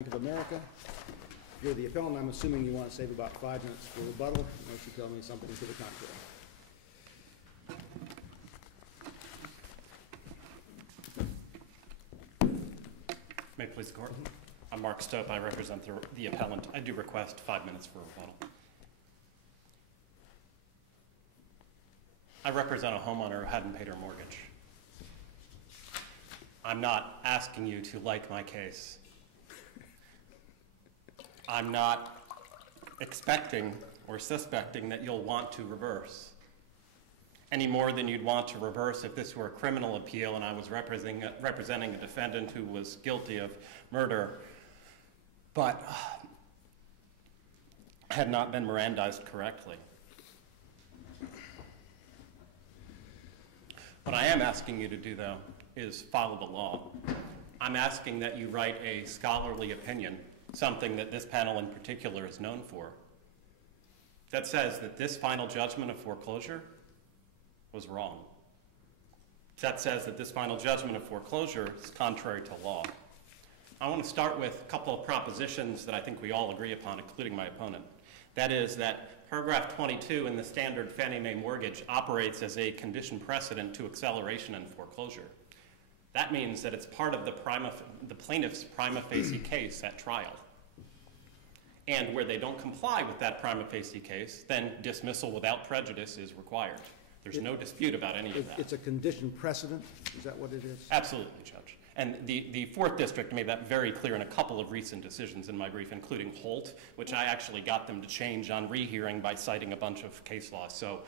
Bank of America. You're the appellant. I'm assuming you want to save about 5 minutes for rebuttal, unless you tell me something to the contrary. May it please the court. I'm Mark Stopa. I represent the appellant. I do request 5 minutes for rebuttal. I represent a homeowner who hadn't paid her mortgage. I'm not asking you to like my case. I'm not expecting or suspecting that you'll want to reverse any more than you'd want to reverse if this were a criminal appeal and I was representing a defendant who was guilty of murder but had not been Mirandized correctly. What I am asking you to do, though, is follow the law. I'm asking that you write a scholarly opinion, something that this panel in particular is known for, that says that this final judgment of foreclosure was wrong. That says that this final judgment of foreclosure is contrary to law. I want to start with a couple of propositions that I think we all agree upon, including my opponent. That is that paragraph 22 in the standard Fannie Mae mortgage operates as a condition precedent to acceleration and foreclosure. That means that it's part of the plaintiff's prima facie case at trial. And where they don't comply with that prima facie case, then dismissal without prejudice is required. There's no dispute about any of that. It's a condition precedent? Is that what it is? Absolutely, Judge. And the 4th District made that very clear in a couple of recent decisions in my brief, including Holt, which I actually got them to change on rehearing by citing a bunch of case law. So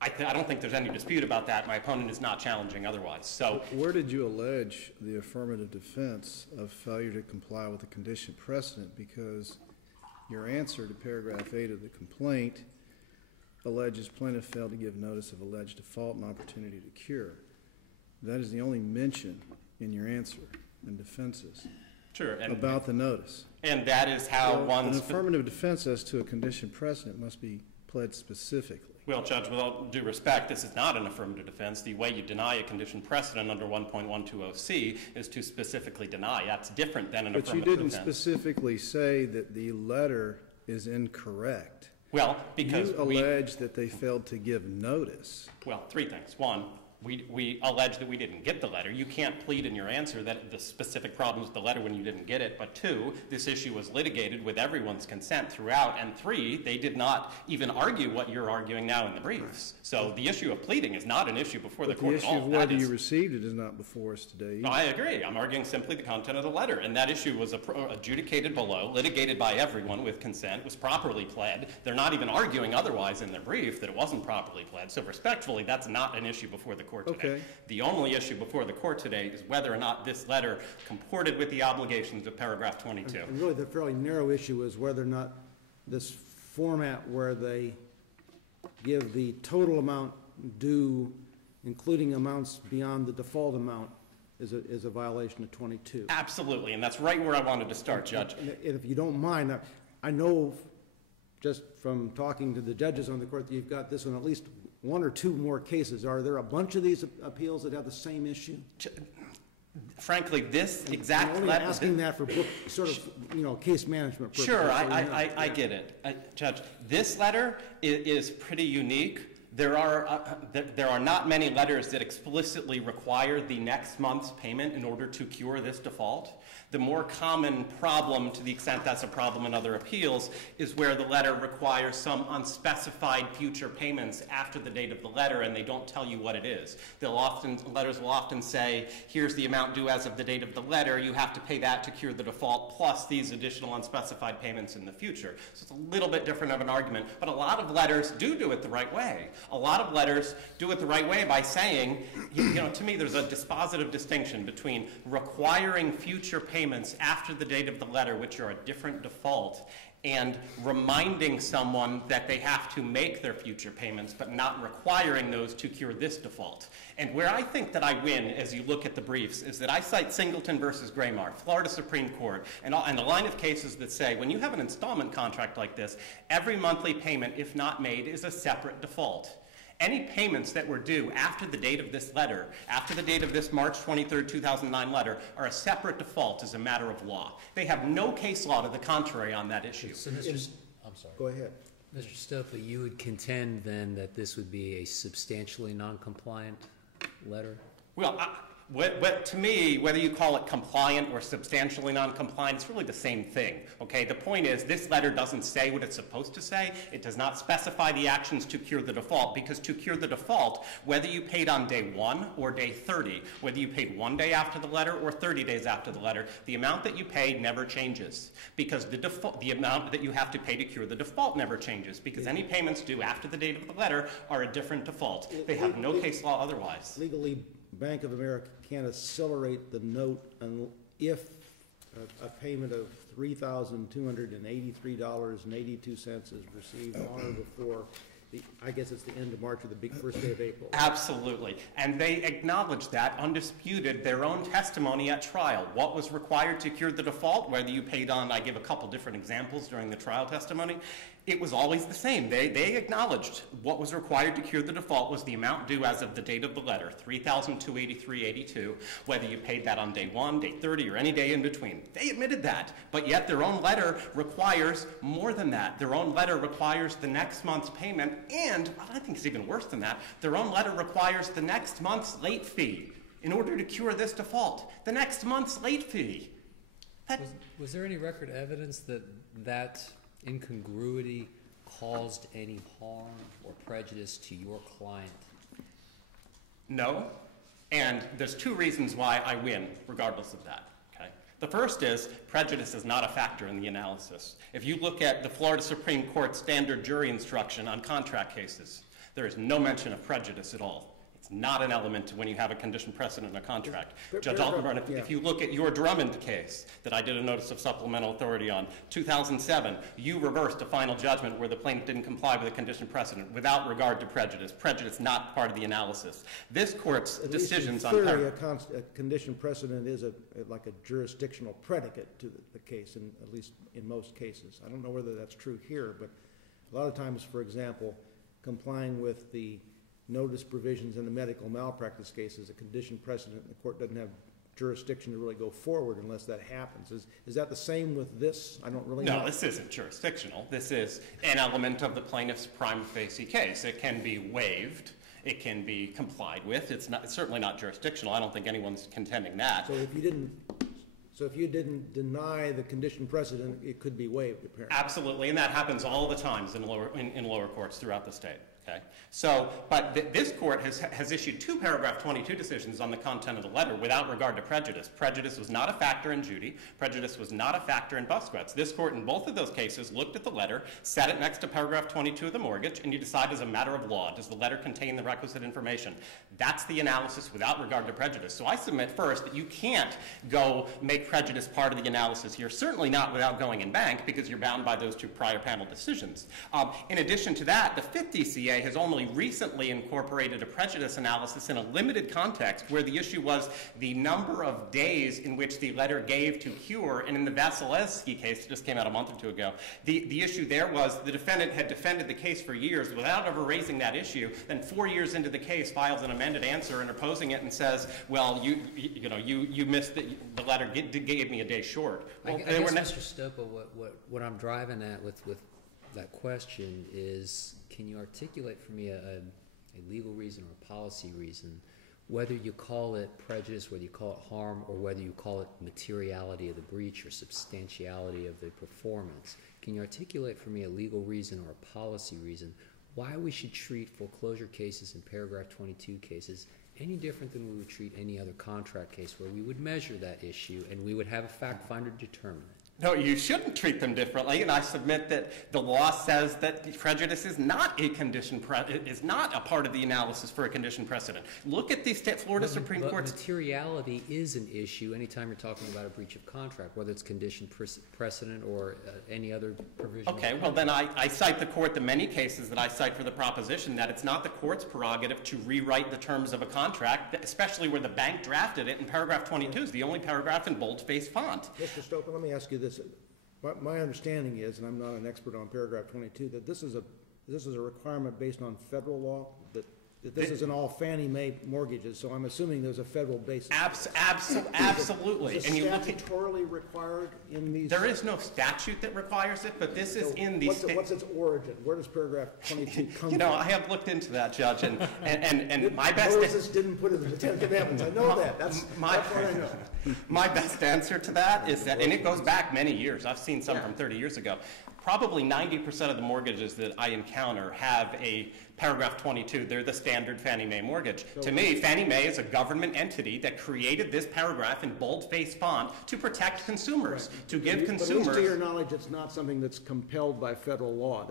I don't think there's any dispute about that. My opponent is not challenging otherwise. So where did you allege the affirmative defense of failure to comply with the condition precedent? Because your answer to paragraph 8 of the complaint alleges plaintiff failed to give notice of alleged default and opportunity to cure. That is the only mention in your answer and defenses about the notice. And that is how an affirmative defense as to a condition precedent must be pled specifically. Well, Judge, with all due respect, this is not an affirmative defense. The way you deny a condition precedent under 1.120C is to specifically deny. That's different than an affirmative defense. But you didn't specifically say that the letter is incorrect. Well, because you allege that they failed to give notice. Well, 3 things. 1, we allege that we didn't get the letter. You can't plead in your answer that the specific problems with the letter when you didn't get it. But 2, this issue was litigated with everyone's consent throughout. And 3, they did not even argue what you're arguing now in the briefs. So the issue of pleading is not an issue before the court at all. The issue of whether you received it is not before us today. No, I agree. I'm arguing simply the content of the letter. And that issue was adjudicated below, litigated by everyone with consent, was properly pled. They're not even arguing otherwise in their brief that it wasn't properly pled. So respectfully, that's not an issue before the court today. Okay. The only issue before the court today is whether or not this letter comported with the obligations of paragraph 22. And really the fairly narrow issue is whether or not this format where they give the total amount due, including amounts beyond the default amount, is a violation of 22. Absolutely, and that's right where I wanted to start, Judge. And if you don't mind, I know just from talking to the judges on the court that you've got this one at least 1 or 2 more cases. Are there a bunch of these appeals that have the same issue? Frankly, this exact letter. I'm only asking that for sort of, case management purposes. Sure, I get it. Judge, this letter is pretty unique. There are not many letters that explicitly require the next month's payment in order to cure this default. The more common problem, to the extent that's a problem in other appeals, is where the letter requires some unspecified future payments after the date of the letter, and they don't tell you what it is. Letters will often say, here's the amount due as of the date of the letter. You have to pay that to cure the default, plus these additional unspecified payments in the future. So it's a little bit different of an argument, but a lot of letters do it the right way. A lot of letters do it the right way by saying, to me, there's a dispositive distinction between requiring future payments after the date of the letter, which are a different default, and reminding someone that they have to make their future payments, but not requiring those to cure this default. And where I think that I win, as you look at the briefs, is that I cite Singleton versus Greymar, Florida Supreme Court, and a line of cases that say, when you have an installment contract like this, every monthly payment, if not made, is a separate default. Any payments that were due after the date of this letter, after the date of this March 23rd, 2009 letter, are a separate default as a matter of law. They have no case law to the contrary on that issue. So, I'm sorry. Go ahead. Mr. Stopa, you would contend then that this would be a substantially non-compliant letter? Well, to me, whether you call it compliant or substantially non-compliant, it's really the same thing, okay? The point is, this letter doesn't say what it's supposed to say. It does not specify the actions to cure the default, because to cure the default, whether you paid on day 1 or day 30, whether you paid 1 day after the letter or 30 days after the letter, the amount that you paid never changes, because the amount that you have to pay to cure the default never changes, because any payments due after the date of the letter are a different default. They have no case law otherwise. Legally, Bank of America can't accelerate the note if a payment of $3,283.82 is received on or before I guess it's the end of March or the big first day of April. Absolutely. And they acknowledged that, undisputed, their own testimony at trial. What was required to cure the default, whether you paid on, I give a couple different examples during the trial testimony, it was always the same. They acknowledged what was required to cure the default was the amount due as of the date of the letter, $3,283.82, whether you paid that on day 1, day 30, or any day in between. They admitted that, but yet their own letter requires more than that. Their own letter requires the next month's payment, and I think it's even worse than that, their own letter requires the next month's late fee in order to cure this default. The next month's late fee. Was there any record evidence that that incongruity caused any harm or prejudice to your client? No, and there's two reasons why I win, regardless of that. Okay? The first is prejudice is not a factor in the analysis. If you look at the Florida Supreme Court standard jury instruction on contract cases, there is no mention of prejudice at all. It's not an element when you have a condition precedent in a contract. Judge Altenburn, if you look at your Drummond case that I did a notice of supplemental authority on, 2007, you reversed a final judgment where the plaintiff didn't comply with a condition precedent without regard to prejudice. Prejudice not part of the analysis. This court's decisions on... In theory, a condition precedent is like a jurisdictional predicate to the case, at least in most cases. I don't know whether that's true here, but a lot of times, for example, complying with the notice provisions in the medical malpractice case is a condition precedent, and the court doesn't have jurisdiction to really go forward unless that happens. Is that the same with this? I don't really know. No, this isn't jurisdictional. This is an element of the plaintiff's prima facie case. It can be waived. It can be complied with. It's certainly not jurisdictional. I don't think anyone's contending that. So if you didn't deny the condition precedent, it could be waived, apparently. Absolutely, and that happens all the time in lower courts throughout the state. Okay. So, but this court has issued 2 paragraph 22 decisions on the content of the letter without regard to prejudice. Prejudice was not a factor in Judy. Prejudice was not a factor in Busquets. This court in both of those cases looked at the letter, set it next to paragraph 22 of the mortgage, and you decide as a matter of law, does the letter contain the requisite information? That's the analysis without regard to prejudice. So I submit first that you can't go make prejudice part of the analysis here, certainly not without going in bank, because you're bound by those 2 prior panel decisions. In addition to that, the 5th DCA has only recently incorporated a prejudice analysis in a limited context where the issue was the number of days in which the letter gave to cure. And in the Vasilevsky case, it just came out a month or 2 ago, the issue there was the defendant had defended the case for years without ever raising that issue. Then 4 years into the case, files an amended answer and opposing it and says, well, you missed the letter gave me a day short. Well, I guess, Mr. Stopa, what I'm driving at with that question is, can you articulate for me a legal reason or a policy reason, whether you call it prejudice, whether you call it harm, or whether you call it materiality of the breach or substantiality of the performance? Can you articulate for me a legal reason or a policy reason why we should treat foreclosure cases and paragraph 22 cases any different than we would treat any other contract case, where we would measure that issue and we would have a fact finder determine it? No, you shouldn't treat them differently, and I submit that the law says that prejudice is not a condition is not a part of the analysis for a condition precedent. Look at the Florida Supreme Court's... But materiality is an issue anytime you're talking about a breach of contract, whether it's condition precedent or any other provision. Okay, well then I cite the court, the many cases that I cite for the proposition that it's not the court's prerogative to rewrite the terms of a contract, especially where the bank drafted it, and paragraph 22 is the only paragraph in bold-faced font. Mr. Stopa, let me ask you this. My understanding is, and I'm not an expert on paragraph 22, that this is a, like a jurisdictional predicate. In other words, if you didn't deny the condition precedent, this is a requirement based on federal law, that this isn't all Fannie Mae mortgages, so I'm assuming there's a federal basis. Absolutely. Is it statutorily required in these? There is no statute that requires it, but this is in the state. What's its origin? Where does paragraph 22 come from? I have looked into that, Judge, and my best. Moses didn't put it in the Ten Commandments. I know that. That's what I know. My best answer to that is that, and it goes back many years. I've seen some from 30 years ago. Probably 90% of the mortgages that I encounter have a paragraph 22. They're the standard Fannie Mae mortgage. To me, Fannie Mae is a government entity that created this paragraph in bold-faced font to protect consumers, to give consumers. But at least to your knowledge, it's not something that's compelled by federal law.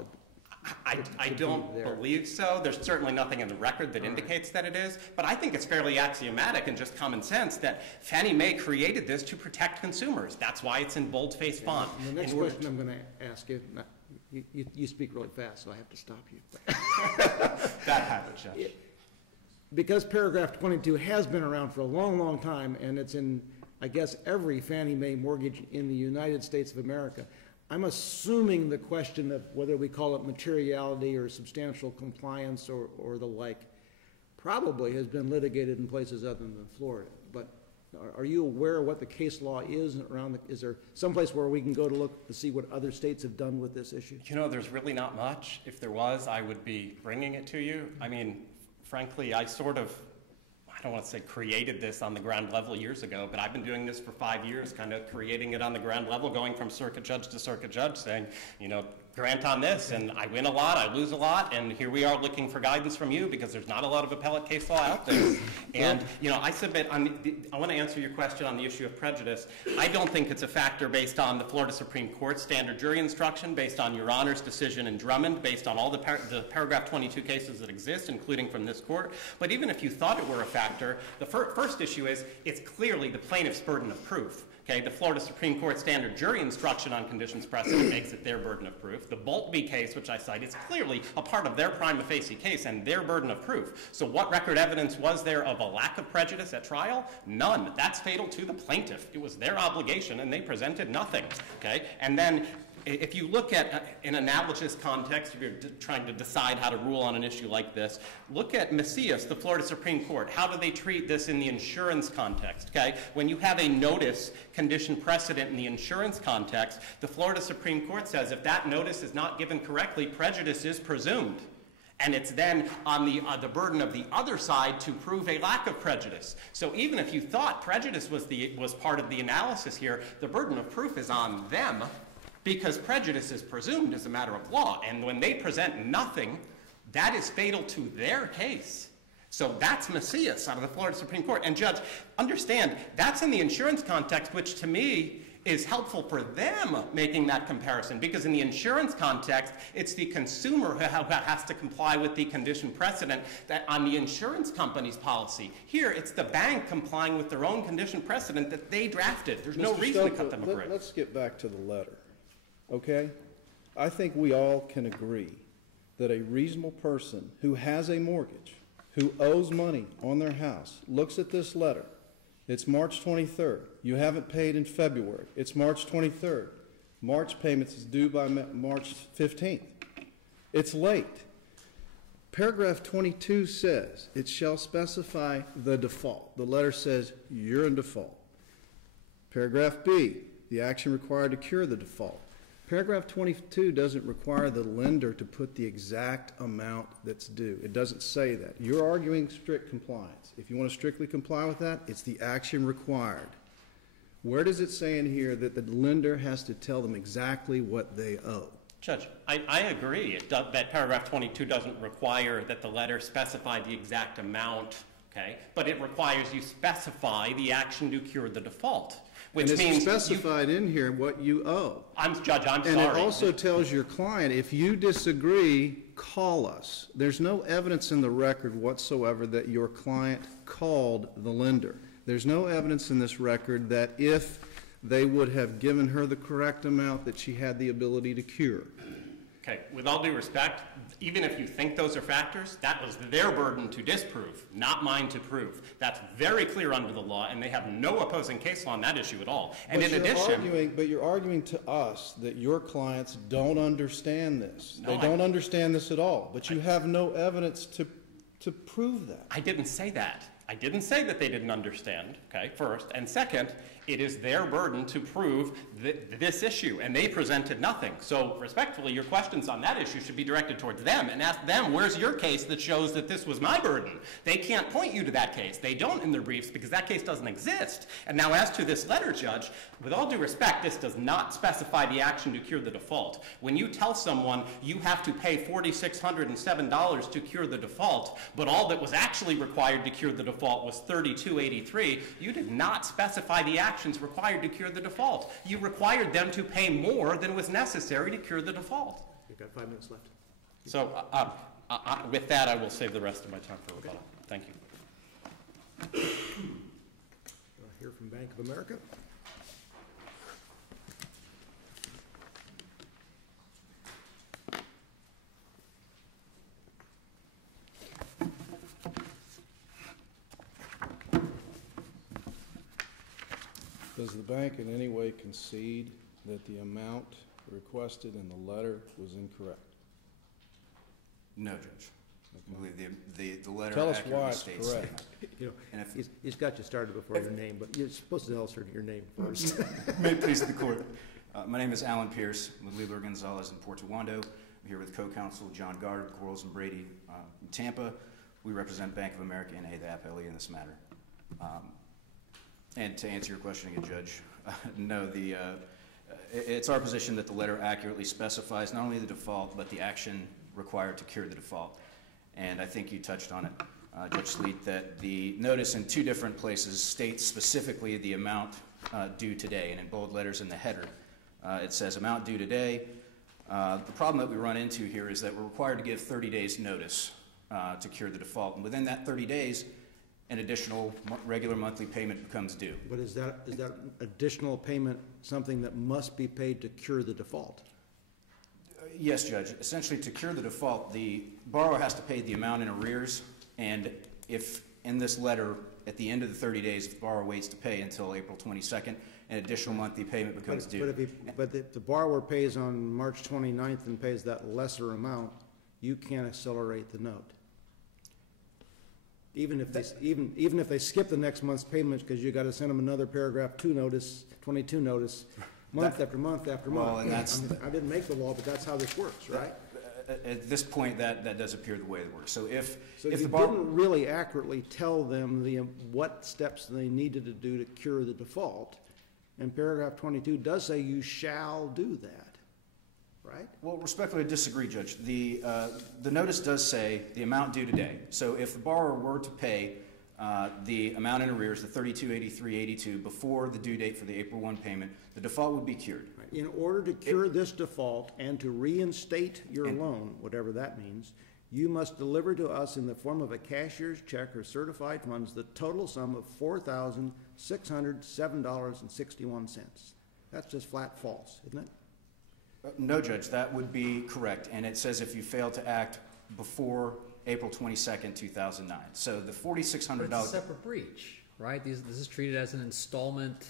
I don't believe so. There's certainly nothing in the record that indicates that it is, but I think it's fairly axiomatic and just common sense that Fannie Mae created this to protect consumers. That's why it's in bold-faced font. And the next question I'm going to ask you, you speak really fast, so I have to stop you. That happens, Judge. Because paragraph 22 has been around for a long, long time, and it's in, I guess, every Fannie Mae mortgage in the United States of America, I'm assuming the question of whether we call it materiality or substantial compliance or the like probably has been litigated in places other than Florida. But are you aware of what the case law is around? Is there someplace where we can go to look to see what other states have done with this issue? There's really not much. If there was, I would be bringing it to you. I mean, frankly, I don't want to say created this on the ground level years ago, but I've been doing this for 5 years, kind of creating it on the ground level, going from circuit judge to circuit judge, saying, grant on this, and I win a lot, I lose a lot, and here we are looking for guidance from you because there's not a lot of appellate case law out there. And, I submit, I want to answer your question on the issue of prejudice. I don't think it's a factor based on the Florida Supreme Court standard jury instruction, based on Your Honor's decision in Drummond, based on all the paragraph 22 cases that exist, including from this court. But even if you thought it were a factor, the first issue is it's clearly the plaintiff's burden of proof. Okay, the Florida Supreme Court standard jury instruction on conditions precedent makes it their burden of proof. The Boltby case, which I cite, is clearly a part of their prima facie case and their burden of proof. So what record evidence was there of a lack of prejudice at trial? None. That's fatal to the plaintiff. It was their obligation, and they presented nothing. Okay, and then if you look at an analogous context, if you're trying to decide how to rule on an issue like this, look at Macias, the Florida Supreme Court. How do they treat this in the insurance context? Okay, when you have a notice condition precedent in the insurance context, the Florida Supreme Court says if that notice is not given correctly, prejudice is presumed. And it's then on the burden of the other side to prove a lack of prejudice. So even if you thought prejudice was part of the analysis here, the burden of proof is on them, because prejudice is presumed as a matter of law. And when they present nothing, that is fatal to their case. So that's Macias out of the Florida Supreme Court. And Judge, understand, that's in the insurance context, which to me is helpful for them making that comparison. Because in the insurance context, it's the consumer who has to comply with the condition precedent that on the insurance company's policy. Here, it's the bank complying with their own condition precedent that they drafted. There's no reason to cut them a break. Let's get back to the letter. Okay? I think we all can agree that a reasonable person who has a mortgage, who owes money on their house, looks at this letter. It's March 23rd. You haven't paid in February. It's March 23rd. March payments is due by March 15th. It's late. Paragraph 22 says, it shall specify the default. The letter says, you're in default. Paragraph B, the action required to cure the default. Paragraph 22 doesn't require the lender to put the exact amount that's due. It doesn't say that. You're arguing strict compliance. If you want to strictly comply with that, it's the action required. Where does it say in here that the lender has to tell them exactly what they owe? Judge, I agree that paragraph 22 doesn't require that the letter specify the exact amount, okay? But it requires you specify the action to cure the default. Which and it's means specified in here what you owe. Judge, I'm sorry. And it also tells your client, if you disagree, call us. There's no evidence in the record whatsoever that your client called the lender. There's no evidence in this record that if they would have given her the correct amount that she had the ability to cure. Okay, with all due respect, even if you think those are factors, that was their burden to disprove, not mine to prove. That's very clear under the law, and they have no opposing case law on that issue at all. And But in addition, but you're arguing to us that your clients don't understand this. No, They don't understand this at all, but you have no evidence to prove that. I didn't say that. I didn't say that they didn't understand, okay, first. And second, it is their burden to prove this issue, and they presented nothing. So respectfully, your questions on that issue should be directed towards them and ask them, where's your case that shows that this was my burden? They can't point you to that case. They don't in their briefs because that case doesn't exist. And now as to this letter, Judge, with all due respect, this does not specify the action to cure the default. When you tell someone you have to pay $4,607 to cure the default, but all that was actually required to cure the default was $3,283, you did not specify the actions required to cure the default. You required them to pay more than was necessary to cure the default. You've got 5 minutes left. So with that, I will save the rest of my time for rebuttal. Thank you. Hear from Bank of America. Does the bank in any way concede that the amount requested in the letter was incorrect? No, Judge. I believe the letter Tell us accurately why it's states correct. You know, And if- he's got you started before your name, but you're supposed to tell us your name first. May it please the court. My name is Alan Pierce. I'm with Lieber Gonzalez in Portuando. I'm here with co-counsel John Goddard, Quarles, and Brady in Tampa. We represent Bank of America and the appellee in this matter. And to answer your question again, Judge, no, it's our position that the letter accurately specifies not only the default, but the action required to cure the default. And I think you touched on it, Judge Sleet, that the notice in 2 different places states specifically the amount due today, and in bold letters in the header, it says amount due today. The problem that we run into here is that we're required to give 30 days notice to cure the default, and within that 30 days, an additional regular monthly payment becomes due. But is that additional payment something that must be paid to cure the default? Yes, Judge. Essentially, to cure the default, the borrower has to pay the amount in arrears, and if in this letter, at the end of the 30 days, if the borrower waits to pay until April 22nd, an additional monthly payment becomes due. But if the borrower pays on March 29th and pays that lesser amount, you can't accelerate the note. Even if they skip the next month's payment because you got to send them another paragraph 2 notice, 22 notice, month after month after month. Well, and that's I didn't make the law, but that's how this works, right? At this point, that does appear the way it works. So if So the you borrower, didn't really accurately tell them what steps they needed to do to cure the default, and paragraph 22 does say you shall do that, right? well, respectfully, I disagree, Judge. The notice does say the amount due today. So if the borrower were to pay the amount in arrears, the $3283.82, before the due date for the April 1 payment, the default would be cured. In order to cure this default and to reinstate your loan, whatever that means, you must deliver to us in the form of a cashier's check or certified funds the total sum of $4,607.61. That's just flat false, isn't it? No, Judge, that would be correct. And it says if you fail to act before April 22nd, 2009. So the $4,600. But it's a separate breach, right? This is treated as an installment.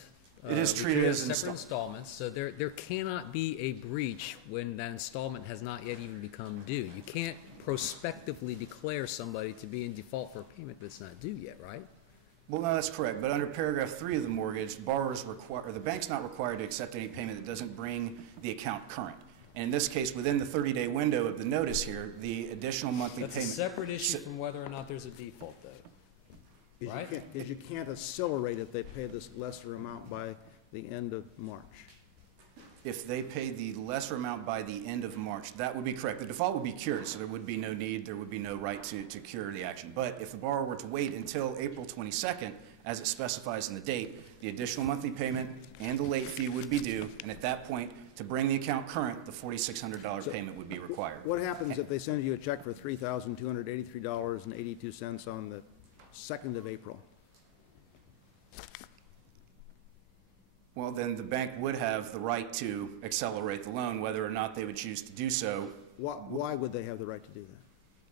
It is treated as separate installments. So there cannot be a breach when that installment has not yet even become due. You can't prospectively declare somebody to be in default for a payment that's not due yet, right? Well, no, that's correct. But under paragraph 3 of the mortgage, the bank's not required to accept any payment that doesn't bring the account current. And in this case, within the 30-day window of the notice here, the additional monthly payment. That's a separate issue from whether or not there's a default, though. Right? Because you can't accelerate if they pay this lesser amount by the end of March. If they pay the lesser amount by the end of March, that would be correct. The default would be cured, so there would be no need, there would be no right to cure the action. But if the borrower were to wait until April 22nd, as it specifies in the date, the additional monthly payment and the late fee would be due, and at that point, to bring the account current, the $4,600 payment would be required. What happens if they send you a check for $3,283.82 on the 2nd of April? Well, then the bank would have the right to accelerate the loan, whether or not they would choose to do so Why would they have the right to do that?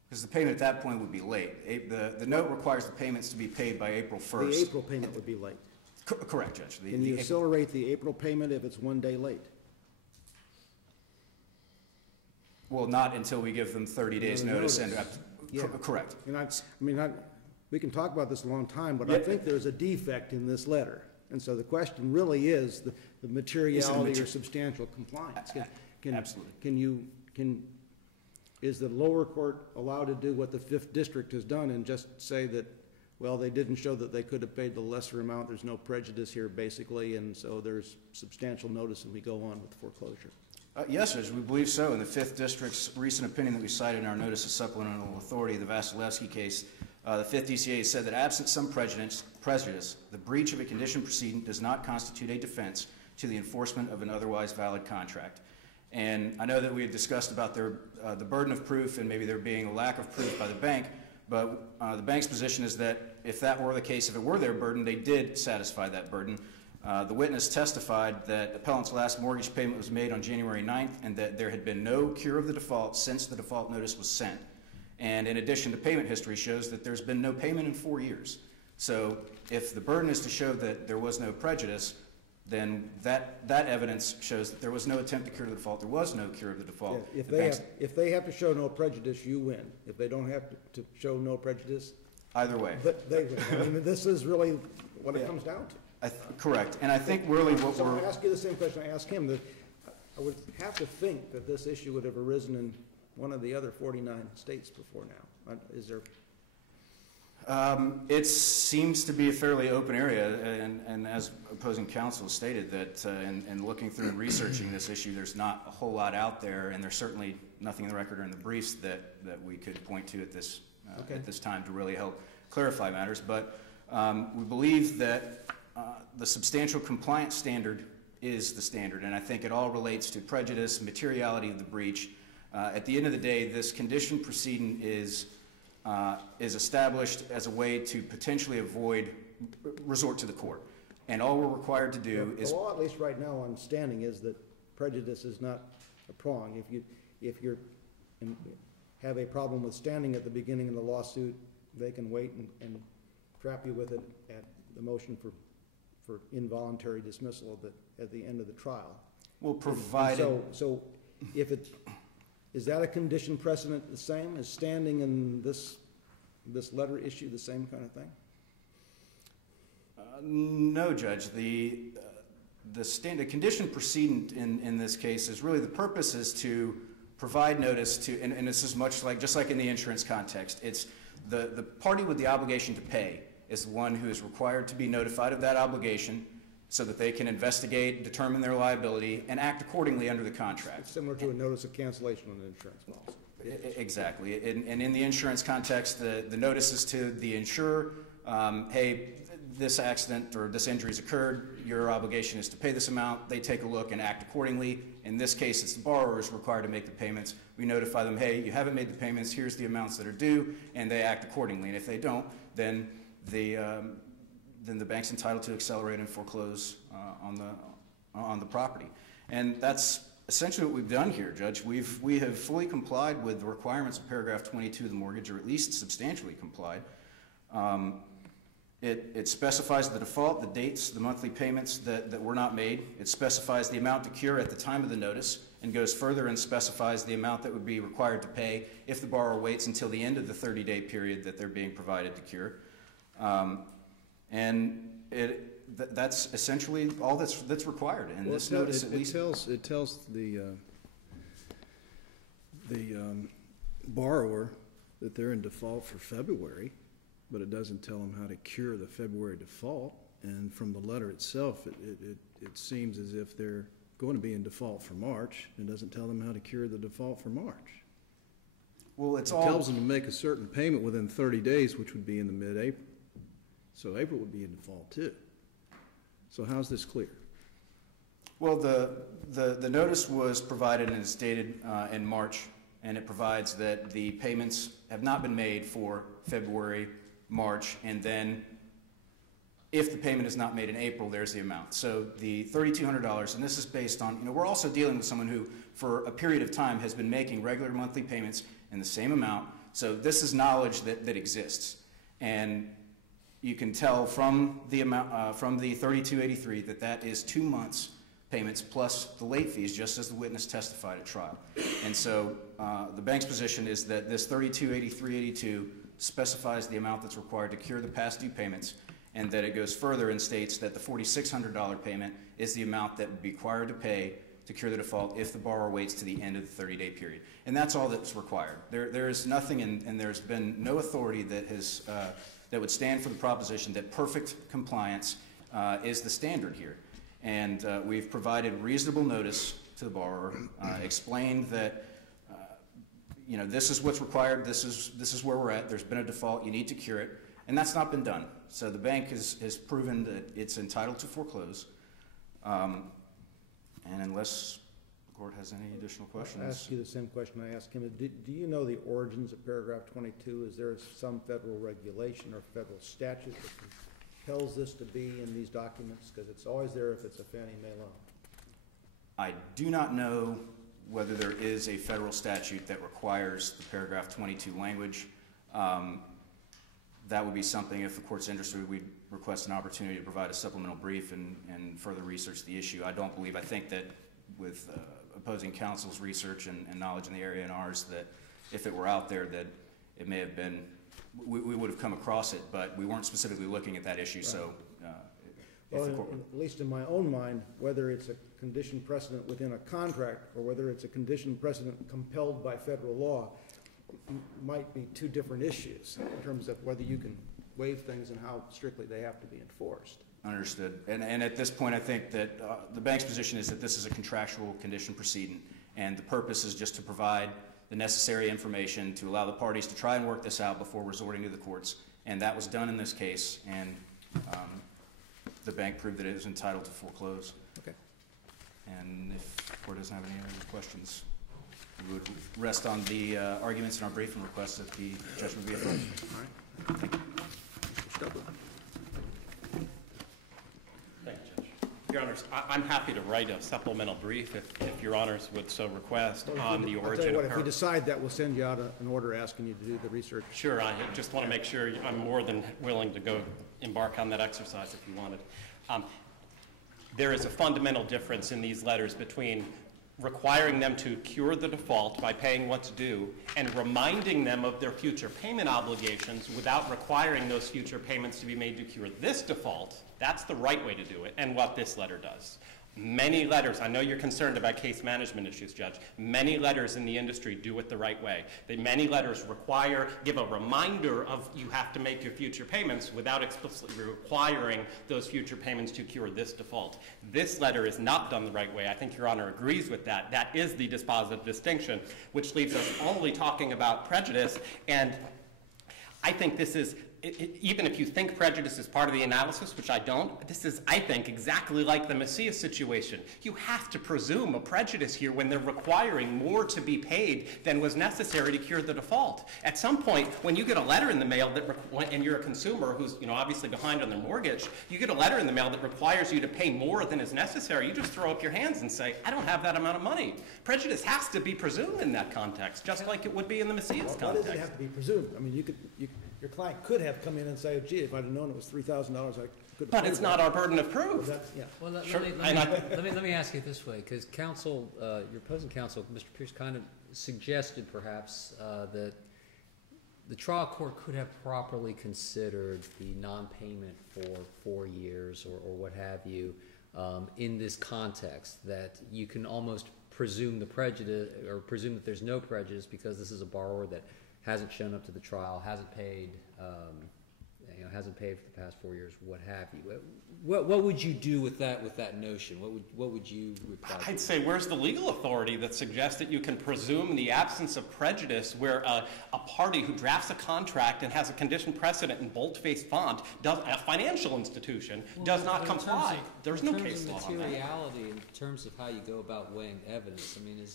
Because the payment at that point would be late. The note requires the payments to be paid by April 1st. The April payment would be late. Correct, Judge. Can you accelerate the April payment if it's 1 day late? Well, not until we give them 30 days notice. Yeah. Correct. And we can talk about this a long time, but I think there's a defect in this letter. And so the question really is the materiality or substantial compliance. Absolutely. Is the lower court allowed to do what the 5th District has done and just say that, well, they didn't show that they could have paid the lesser amount, there's no prejudice here, basically, and so there's substantial notice and we go on with foreclosure? Yes, Judge, we believe so. In the 5th District's recent opinion that we cited in our Notice of Supplemental Authority, the Vasilevsky case, the 5th DCA said that absent some prejudice, the breach of a condition precedent does not constitute a defense to the enforcement of an otherwise valid contract. And I know that we had discussed about the burden of proof and maybe there being a lack of proof by the bank, but the bank's position is that if that were the case, if it were their burden, they did satisfy that burden. The witness testified that Appellant's last mortgage payment was made on January 9th and that there had been no cure of the default since the default notice was sent. And in addition, the payment history shows that there's been no payment in 4 years. So if the burden is to show that there was no prejudice, then that evidence shows that there was no attempt to cure the default. There was no cure of the default. If they have to show no prejudice, you win. If they don't have to show no prejudice, either way. They win. I mean, this is really what it comes down to. Correct. And I think really what so I'll ask you the same question I asked him. That I would have to think that this issue would have arisen in one of the other 49 states before now. Is there? It seems to be a fairly open area, and as opposing counsel stated, that in looking through and researching this issue, there's not a whole lot out there, and there's certainly nothing in the record or in the briefs that we could point to at this time to really help clarify matters. But we believe that the substantial compliance standard is the standard, and I think it all relates to prejudice, materiality of the breach. At the end of the day, this condition precedent is established as a way to potentially avoid resort to the court. And all we're required to do is... The law, at least right now on standing, is that prejudice is not a prong. If you have a problem with standing at the beginning of the lawsuit, they can wait and trap you with it at the motion for involuntary dismissal at the end of the trial. Well, provided... So if it... Is that a condition precedent the same as standing in this letter issue, the same kind of thing? No, Judge. The condition precedent in this case is really the purpose is to provide notice to, and this is much like, just like in the insurance context, it's the party with the obligation to pay is the one who is required to be notified of that obligation so that they can investigate, determine their liability, and act accordingly under the contract. It's similar to a notice of cancellation on an insurance policy. Exactly. And in the insurance context, the notice is to the insurer, hey, this accident or this injury has occurred, your obligation is to pay this amount. They take a look and act accordingly. In this case, it's the borrower is required to make the payments. We notify them, hey, you haven't made the payments, here's the amounts that are due, and they act accordingly. And if they don't, then the bank's entitled to accelerate and foreclose on the property. And that's essentially what we've done here, Judge. We have fully complied with the requirements of paragraph 22 of the mortgage, or at least substantially complied. It specifies the default, the dates, the monthly payments that were not made. It specifies the amount to cure at the time of the notice and goes further and specifies the amount that would be required to pay if the borrower waits until the end of the 30-day period that they're being provided to cure. And that's essentially all that's required. And well, this notice at least it tells the borrower that they're in default for February, but it doesn't tell them how to cure the February default. And from the letter itself, it seems as if they're going to be in default for March. It doesn't tell them how to cure the default for March. Well, it tells them to make a certain payment within 30 days, which would be in the mid-April. So April would be in default too. So how's this clear? Well, the notice was provided and is dated in March, and it provides that the payments have not been made for February, March, and then if the payment is not made in April, there's the amount. So the $3,200, and this is based on, we're also dealing with someone who, for a period of time, has been making regular monthly payments in the same amount. So this is knowledge that exists. And you can tell from the amount, from the $3,283 that is 2 months payments plus the late fees, just as the witness testified at trial. And so the bank's position is that this $3,283.82 specifies the amount that's required to cure the past due payments, and that it goes further and states that the $4,600 payment is the amount that would be required to pay to cure the default if the borrower waits to the end of the 30-day period. And that's all that's required. There is nothing, and there's been no authority that has that would stand for the proposition that perfect compliance is the standard here. And we've provided reasonable notice to the borrower, explained that this is what's required, this is where we're at, there's been a default, you need to cure it, and that's not been done. So the bank has proven that it's entitled to foreclose. And unless the court has any additional questions. I'll ask you the same question I asked him. Do you know the origins of paragraph 22? Is there some federal regulation or federal statute that compels this to be in these documents? Because it's always there if it's a Fannie Mae loan. I do not know whether there is a federal statute that requires the paragraph 22 language. That would be something, if the court's interested, we'd request an opportunity to provide a supplemental brief and further research the issue. I think that with opposing counsel's research and knowledge in the area and ours, that if it were out there, that it may have been, we would have come across it, but we weren't specifically looking at that issue. Right. So well, at least in my own mind, whether it's a condition precedent within a contract or whether it's a condition precedent compelled by federal law, might be two different issues in terms of whether you can waive things and how strictly they have to be enforced. Understood. And at this point, I think that the bank's position is that this is a contractual condition precedent, and the purpose is just to provide the necessary information to allow the parties to try and work this out before resorting to the courts. And that was done in this case, and the bank proved that it is entitled to foreclose. Okay. And if the court doesn't have any other questions, we would rest on the arguments in our brief and request that the judgment be affirmed. All right. Thank you. Stopa. Thank you, Judge. Your Honors, I'm happy to write a supplemental brief if Your Honors would so request on the origin of I'll tell you what, if we decide that, we'll send you out an order asking you to do the research. Sure, I just want to make sure I'm more than willing to go embark on that exercise if you wanted. There is a fundamental difference in these letters between requiring them to cure the default by paying what's due and reminding them of their future payment obligations without requiring those future payments to be made to cure this default. That's the right way to do it, and what this letter does. Many letters, I know you're concerned about case management issues, Judge. Many letters in the industry do it the right way. Many letters give a reminder of you have to make your future payments without explicitly requiring those future payments to cure this default. This letter is not done the right way. I think Your Honor agrees with that. That is the dispositive distinction, which leaves us only talking about prejudice. And I think this is, even if you think prejudice is part of the analysis, which I don't, this is, I think, exactly like the Macias situation. You have to presume a prejudice here when they're requiring more to be paid than was necessary to cure the default. At some point, when you get a letter in the mail and you're a consumer who's obviously behind on their mortgage, you get a letter in the mail that requires you to pay more than is necessary. You just throw up your hands and say, I don't have that amount of money. Prejudice has to be presumed in that context, just like it would be in the Macias context. Why does it have to be presumed? I mean, your client could have come in and say, gee, if I'd have known it was $3,000, I could have. But it's not our burden of proof. Yeah. Well, let Sure. me ask you it this way, because counsel, your opposing counsel, Mr. Pierce, kind of suggested perhaps that the trial court could have properly considered the non-payment for 4 years or what have you in this context, that you can almost presume the prejudice or presume that there's no prejudice because this is a borrower that hasn't shown up to the trial, hasn't paid for the past 4 years, what have you. What would you do with that notion? What would you reply to? I'd say, where's the legal authority that suggests that you can presume the absence of prejudice where a party who drafts a contract and has a condition precedent in bold-faced font, a financial institution, does not comply? There's no case law on that. In terms of materiality, in terms of how you go about weighing evidence, I mean,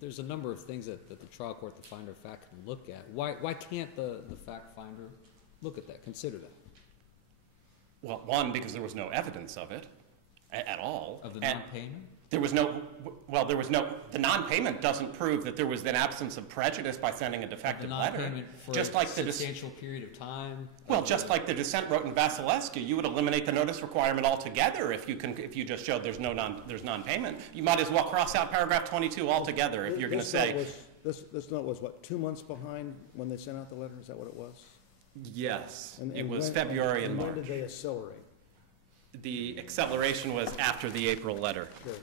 there's a number of things that the trial court, the finder of fact, can look at. Why can't the fact finder look at that, consider that? Well, one, because there was no evidence of it at all. Of the And non-payment? there was no, the non-payment doesn't prove that there was an absence of prejudice by sending a defective letter. The non-payment for Just a like the substantial period of time? Well, just like the dissent wrote in Vasilescu, you would eliminate the notice requirement altogether if you just showed there's non-payment. You might as well cross out paragraph 22 altogether if you're going to say. This note was what, 2 months behind when they sent out the letter? Is that what it was? Yes, And it was when- February and when March. did they accelerate? The acceleration was after the April letter. Sure.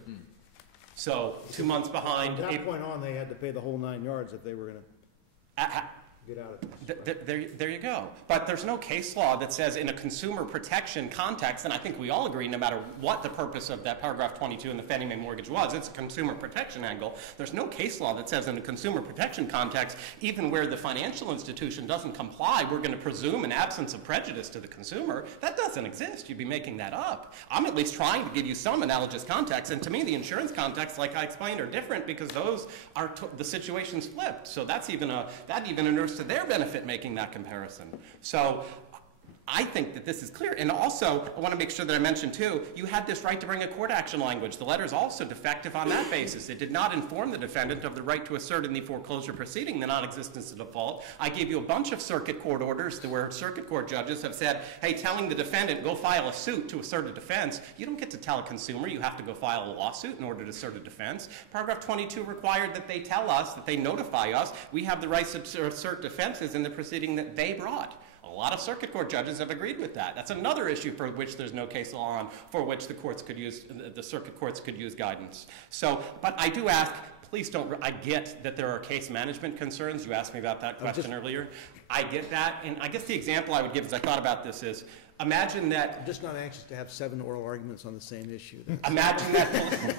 So 2 months behind. From that point on, they had to pay the whole 9 yards if they were going to get out of this. There you go. But there's no case law that says in a consumer protection context, and I think we all agree no matter what the purpose of that paragraph 22 in the Fannie Mae mortgage was, it's a consumer protection angle. There's no case law that says in a consumer protection context, even where the financial institution doesn't comply, we're going to presume an absence of prejudice to the consumer. That doesn't exist. You'd be making that up. I'm at least trying to give you some analogous context, and to me the insurance context, like I explained, are different because those are the situations flipped. So that even inures to their benefit making that comparison. So I think that this is clear. And also, I want to make sure that I mention too, you had this right to bring a court action language. The letter is also defective on that basis. It did not inform the defendant of the right to assert in the foreclosure proceeding the non-existence of default. I gave you a bunch of circuit court orders where circuit court judges have said, hey, telling the defendant, go file a suit to assert a defense. You don't get to tell a consumer you have to go file a lawsuit in order to assert a defense. Paragraph 22 required that they tell us, that they notify us, we have the right to assert defenses in the proceeding that they brought. A lot of circuit court judges have agreed with that. That's another issue for which there's no case law on, for which the circuit courts could use guidance. So, but I do ask, please don't, I get that there are case management concerns. You asked me about that question earlier. I get that, and I guess the example I would give as I thought about this is, imagine that. I'm just not anxious to have 7 oral arguments on the same issue. Imagine that,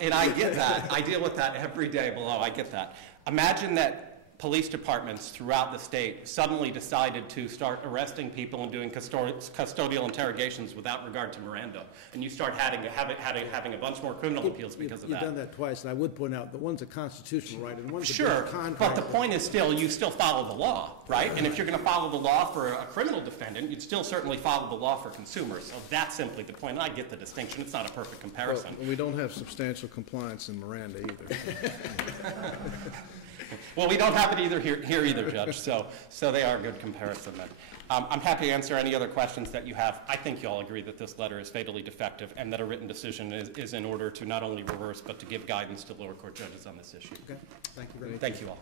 and I get that. I deal with that every day below. I get that. Imagine that police departments throughout the state suddenly decided to start arresting people and doing custodial interrogations without regard to Miranda, and you start having a bunch more criminal appeals because of that. You've done that twice, and I would point out that one's a constitutional right and one's a Sure, contract. but the point is still, you still follow the law, right? And if you're going to follow the law for a criminal defendant, you'd still certainly follow the law for consumers. So that's simply the point. And I get the distinction. It's not a perfect comparison. Well, we don't have substantial compliance in Miranda either. Well, we don't have it either here either, Judge, so they are a good comparison then. I'm happy to answer any other questions that you have. I think you all agree that this letter is fatally defective and that a written decision is in order to not only reverse but to give guidance to lower court judges on this issue. Okay, thank you very much. Thank you all.